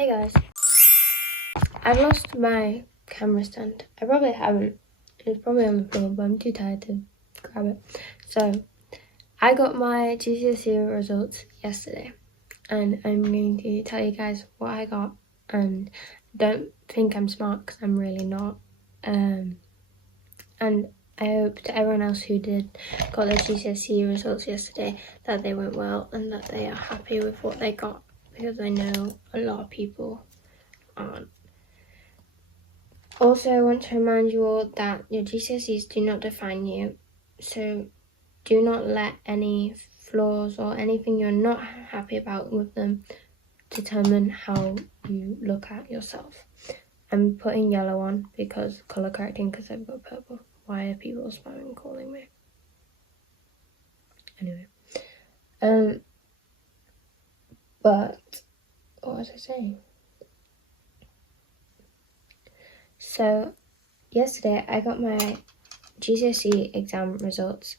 Hey guys, I've lost my camera stand. I probably haven't. It's probably on the floor, but I'm too tired to grab it. So, I got my GCSE results yesterday, and I'm going to tell you guys what I got. And don't think I'm smart, because I'm really not. And I hope to everyone else who got their GCSE results yesterday that they went well and that they are happy with what they got, because I know a lot of people aren't. Also, I want to remind you all that your GCSEs do not define you, so do not let any flaws or anything you're not happy about with them determine how you look at yourself. I'm putting yellow on because colour correcting, because I've got purple. Why are people spamming calling me? Anyway, but what was I saying? So yesterday I got my GCSE exam results,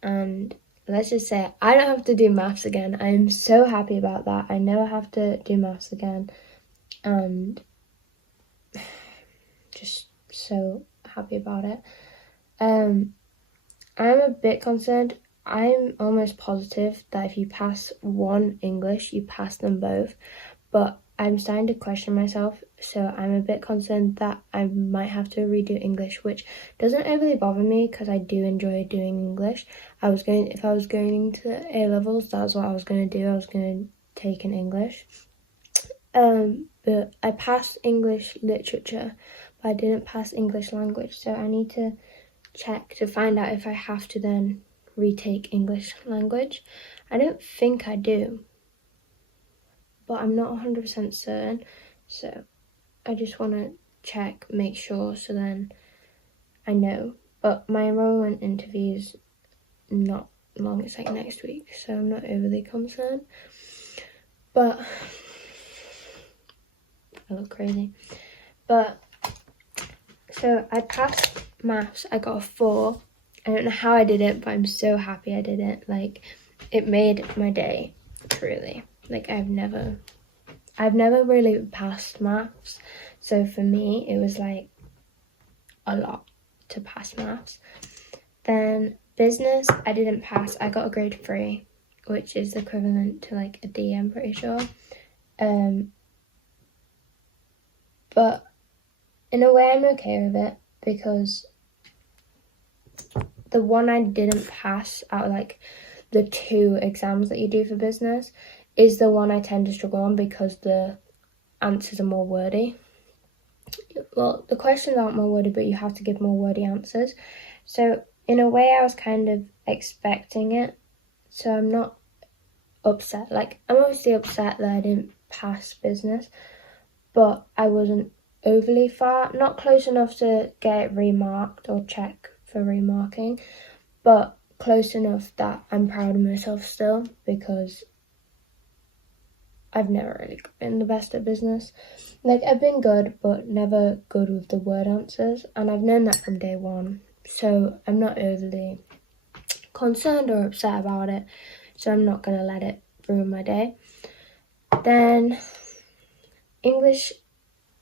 and let's just say I don't have to do maths again. I am so happy about that. I never have to do maths again, and just so happy about it. I'm a bit concerned. I'm almost positive that if you pass one English, you pass them both, but I'm starting to question myself, so I'm a bit concerned that I might have to redo English, which doesn't overly bother me because I do enjoy doing English. If I was going to A-levels, that's what I was going to do. I was going to take an English. But I passed English literature, but I didn't pass English language, so I need to check to find out if I have to then retake English language. I don't think I do, but I'm not 100% certain, so I just want to check, make sure, so then I know. But my enrollment interview's not long, it's like next week, so I'm not overly concerned. But I look crazy. But so I passed maths, I got a 4. I don't know how I did it, but I'm so happy I did it. Like, it made my day, truly. Like, I've never really passed maths, so for me it was like a lot to pass maths. Then business, I didn't pass. I got a grade 3, which is equivalent to like a D, I'm pretty sure. But in a way I'm okay with it, because the one I didn't pass out of like the 2 exams that you do for business is the one I tend to struggle on, because the answers are more wordy. Well, the questions aren't more wordy, but you have to give more wordy answers. So in a way I was kind of expecting it, so I'm not upset. Like, I'm obviously upset that I didn't pass business, but I wasn't overly far, not close enough to get it remarked or check for remarking, but close enough that I'm proud of myself still, because I've never really been the best at business. Like, I've been good, but never good with the word answers, and I've known that from day one, so I'm not overly concerned or upset about it, so I'm not going to let it ruin my day. Then English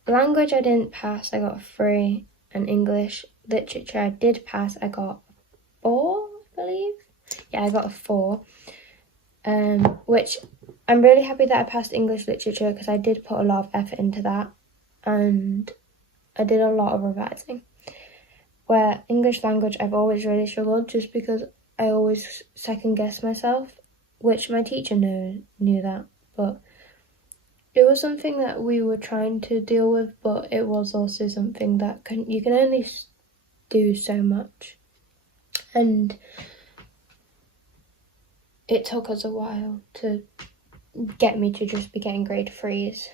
language I didn't pass, I got a 3, and English literature I did pass, I got 4, I believe. Yeah, I got a 4, which I'm really happy that I passed English literature, because I did put a lot of effort into that, and I did a lot of revising. Where English language, I've always really struggled, just because I always second guess myself, which my teacher knew that, but it was something that we were trying to deal with, but it was also something that you can only do so much, and it took us a while to get me to just be getting grade 3s,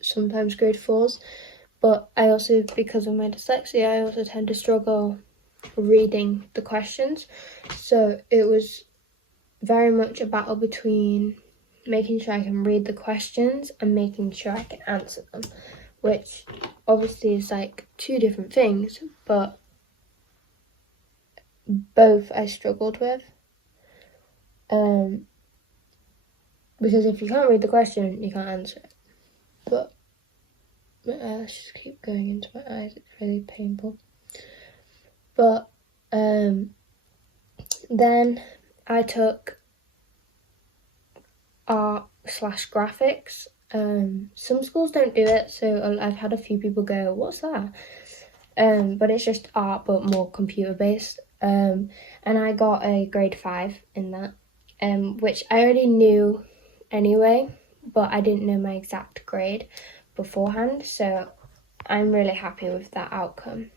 sometimes grade 4s. But I also, because of my dyslexia, I also tend to struggle reading the questions, so it was very much a battle between making sure I can read the questions and making sure I can answer them, which obviously is like 2 different things, but both I struggled with. Because if you can't read the question, you can't answer it. but my eyelashes keep going into my eyes. It's really painful. But then I took art/graphics. Some schools don't do it, so I've had a few people go, "What's that?" But it's just art, but more computer based. And I got a grade 5 in that, which I already knew anyway, but I didn't know my exact grade beforehand. So I'm really happy with that outcome,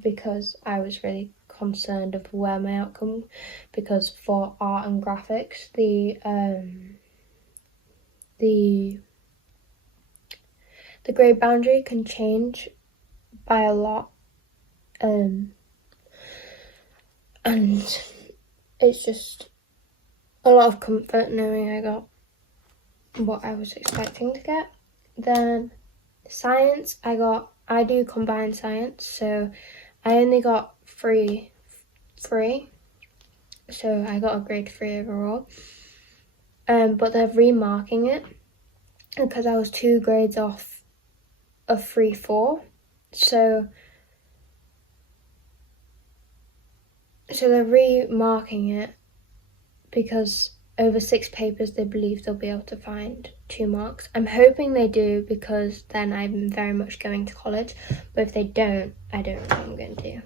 because I was really concerned of where my outcome, because for art and graphics, the grade boundary can change by a lot, and it's just a lot of comfort knowing I got what I was expecting to get. Then science, I do combined science, so I only got three, so I got a grade 3 overall. But they're remarking it because I was 2 grades off of 3-4, so they're remarking it because over 6 papers they believe they'll be able to find 2 marks. I'm hoping they do, because then I'm very much going to college, but if they don't, I don't know what I'm going to do.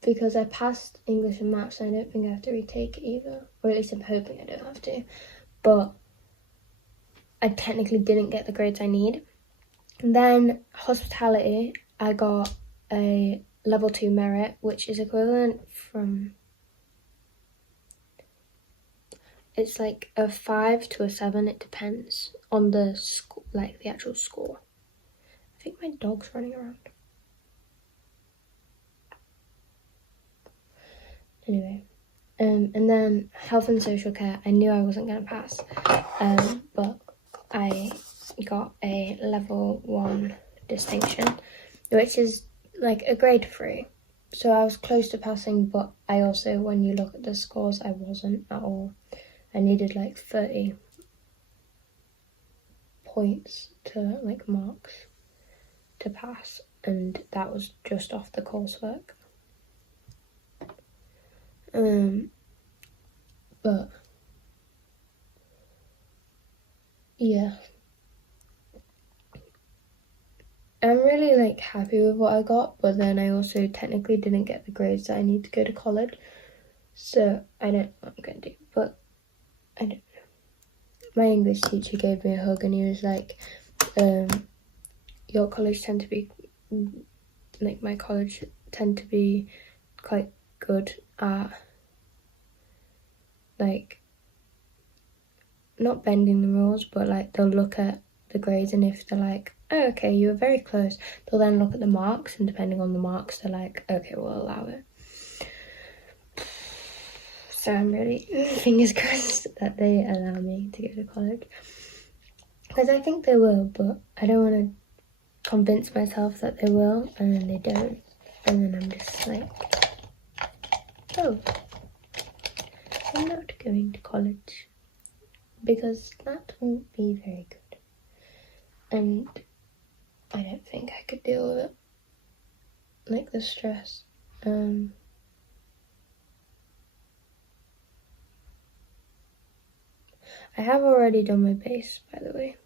Because I passed English and maths, and I don't think I have to retake it either, or at least I'm hoping I don't have to, but I technically didn't get the grades I need. And then hospitality, I got a level 2 merit, which is equivalent from, it's like a 5 to a 7, it depends on the score, like the actual score. I think my dog's running around. Anyway, and then health and social care, I knew I wasn't going to pass, but I got a level 1 distinction, which is like a grade 3. So I was close to passing, but I also, when you look at the scores, I wasn't at all. I needed like 30 points to, like, marks to pass, and that was just off the coursework. But yeah, I'm really like happy with what I got, but then I also technically didn't get the grades that I need to go to college, so I don't know what I'm going to do, but I don't know. My English teacher gave me a hug, and he was like, your college tend to be, like my college tend to be quite good at, like, not bending the rules, but like they'll look at the grades, and if they're like, oh, okay, you were very close, they'll then look at the marks, and depending on the marks, they're like, okay, we'll allow it. So I'm really fingers crossed that they allow me to go to college, because I think they will, but I don't want to convince myself that they will, and then they don't, and then I'm just like, oh, I'm not going to college, because that won't be very good, and I don't think I could deal with it, like the stress. I have already done my base, by the way,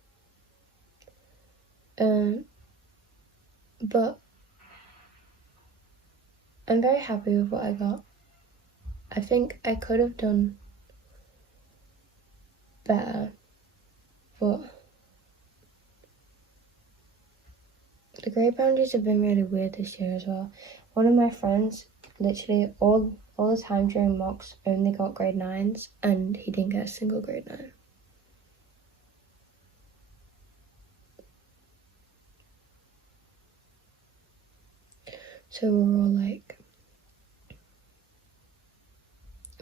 but I'm very happy with what I got. I think I could have done better, but the grade boundaries have been really weird this year as well. One of my friends, literally all the time during mocks, only got grade 9s, and he didn't get a single grade 9. So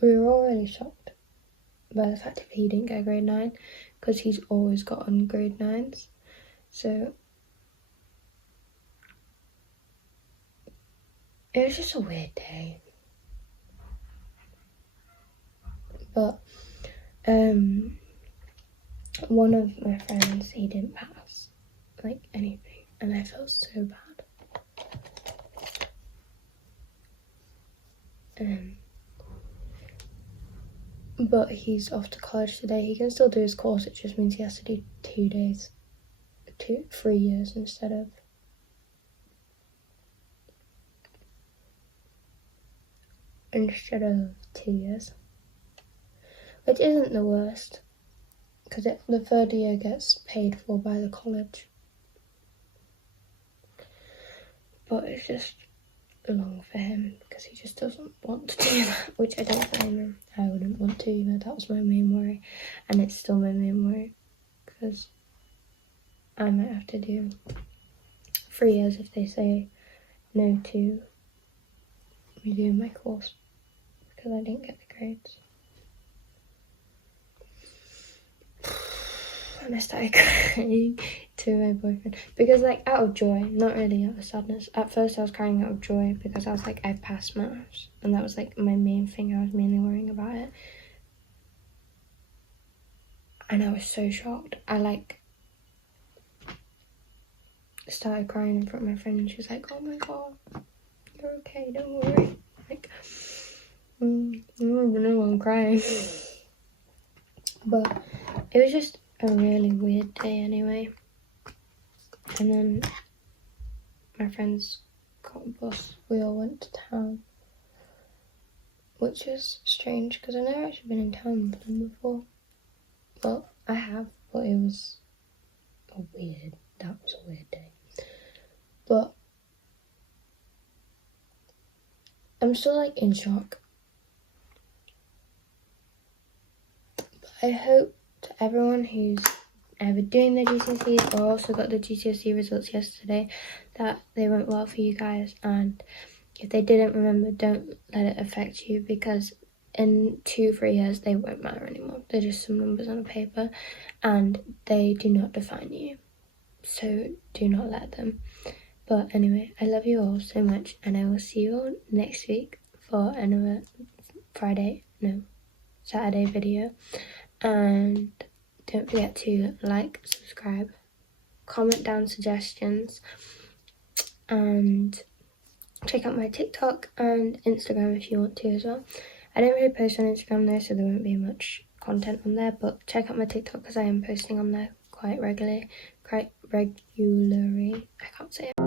we were all really shocked by the fact that he didn't get a grade 9, because he's always gotten grade 9s. So it was just a weird day. But one of my friends, he didn't pass, like, anything, and I felt so bad. But he's off to college today. He can still do his course, it just means he has to do 3 years instead of instead of 2 years, which isn't the worst, because the third year gets paid for by the college, but it's just long for him because he just doesn't want to do that, which I don't blame him. I wouldn't want to either. That was my main worry, and it's still my main worry, because I might have to do 3 years if they say no to me doing my course because I didn't get the grades. And I started crying to my boyfriend because, like, out of joy, not really out of sadness. At first I was crying out of joy because I was like, I passed maths, and that was like my main thing. I was mainly worrying about it, and I was so shocked. I like started crying in front of my friend, and she was like, oh my god, you're okay, don't worry. Like, I don't even know why I'm crying. But it was just a really weird day anyway. And then my friends got a bus. We all went to town, which is strange because I've never actually been in town with them before. Well, I have, but it was that was a weird day. But I'm still like in shock. But I hope to everyone who's either doing their GCSEs or also got the GCSE results yesterday that they went well for you guys, and if they didn't, remember, don't let it affect you, because in 2-3 years they won't matter anymore. They're just some numbers on a paper and they do not define you, so do not let them. But anyway, I love you all so much, and I will see you all next week for another Saturday video. And don't forget to like, subscribe, comment down suggestions, and check out my TikTok and Instagram if you want to as well. I don't really post on Instagram though, so there won't be much content on there, but check out my TikTok because I am posting on there quite regularly. I can't say it.